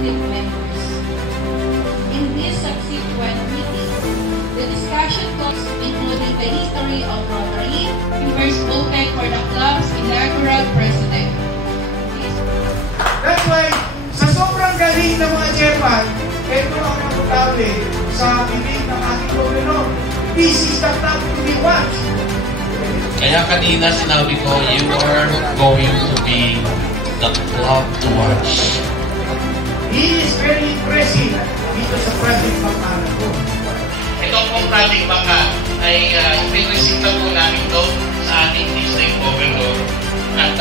active members. In this subsequent meeting, the discussion topics including the history of Rotary, members voted for the club's inaugural president. That's why, sa sobrang galing ng mga chairman, ito ang nagutawi sa bibig ng ating gobernador. This is the club to be watched. Kaya kanina sinabi ko, you are going to be the club to watch. He is very impressive dito sa Project Bangka na po. Ito pong Project Bangka ay i-receive po namin ito sa ating district governor. At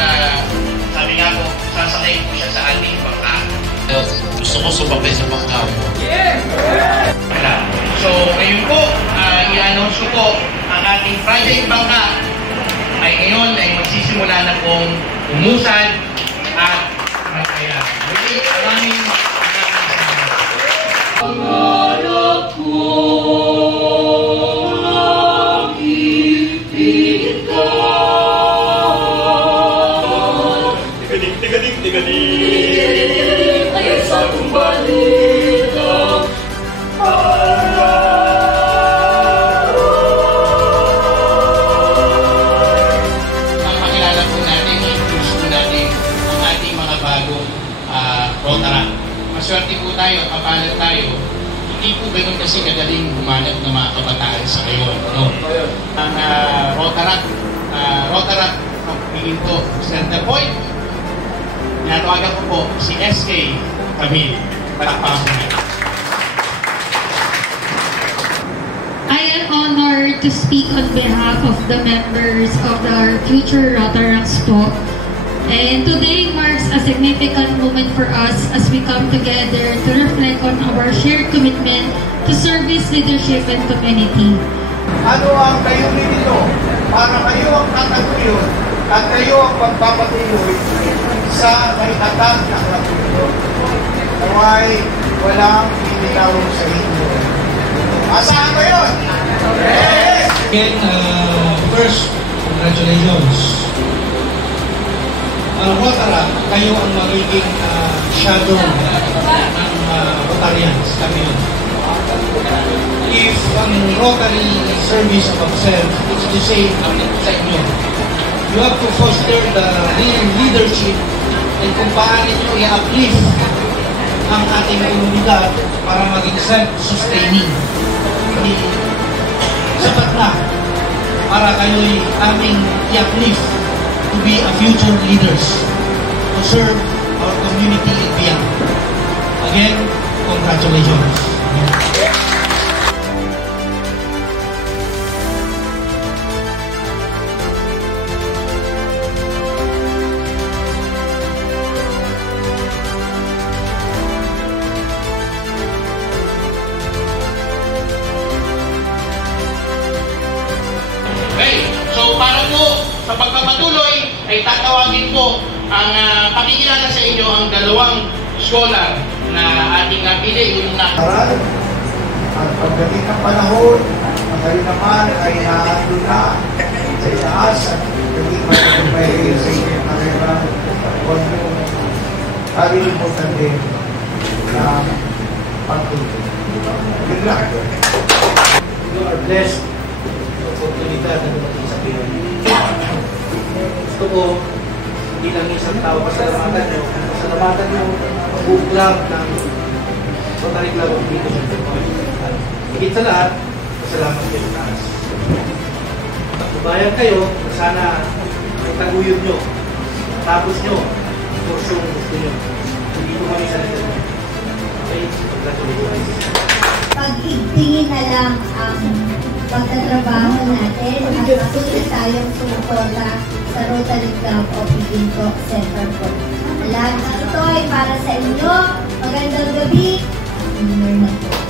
sabi nga po, sasakay po siya sa ating bangka. Gusto ko sumabay sa bangka mo. So ngayon po, i-announce ko ang ating Project Bangka ay ngayon ay magsisimula na pong umusad at magkaya. Maraming maswerte po tayo, kapalat tayo, hindi po ganun kasi kadaling humanap ng mga kabataan sa ngayon. No? Ang Rotaract ang piginto, Center Point, natawagan ko po si SK Camille. Palakpakan po natin. I am honored to speak on behalf of the members of our future Rotaracts po. And today marks a significant moment for us as we come together to reflect on our shared commitment to service, leadership, and community. Ano ang layunin nito? Para kayo ang tataguyod at kayo ang pagpapatuloy sa maitatag na katulog. Naway walang bibitaw sa inyo. Asahan ko yun! Yes! Again, first, congratulations. Rotaract, kayo ang magiging shadow ng Rotarians kami yun. If ang Rotary service above self, it's the same sa inyo. You have to foster the real leadership and kung paano nyo i-uplift ang ating komunidad para maging self-sustaining. Hindi sapat na para kayo'y aming i-uplift to be a future leaders to serve our community and beyond. Again, congratulations. Okay, so para po sa pagpapatuloy ay tatawagin po ang pakikilala sa inyo ang dalawang scholar na ating napili. Yung Aral, at pagdating ng panahon, ang kayo naman ay naandun na sa itaas at hindi may sa inyong karera. Huwag nyo kalilimutan din na pagtuloy. Yun lang. You are blessed sa oportunidad na dumating sa Pinoy. Gusto ko, hindi lang isang tao pasalamatan nyo buong club ng Rotary Club of Dito sa Pinoy. At higit sa lahat, pasalamat kayo sa taas. Magbayan kayo na sana may taguyod nyo, tapos nyo, porsyong gusto nyo. Hindi ko kami sa nito. Okay? Congratulations. Pag-igtingin na lang ang pagtatrabaho natin at patuloy tayong sumuporta sa Rotary Club of Ginto Center Point. Lahat ito ay para sa inyo. Magandang gabi. Winner na po.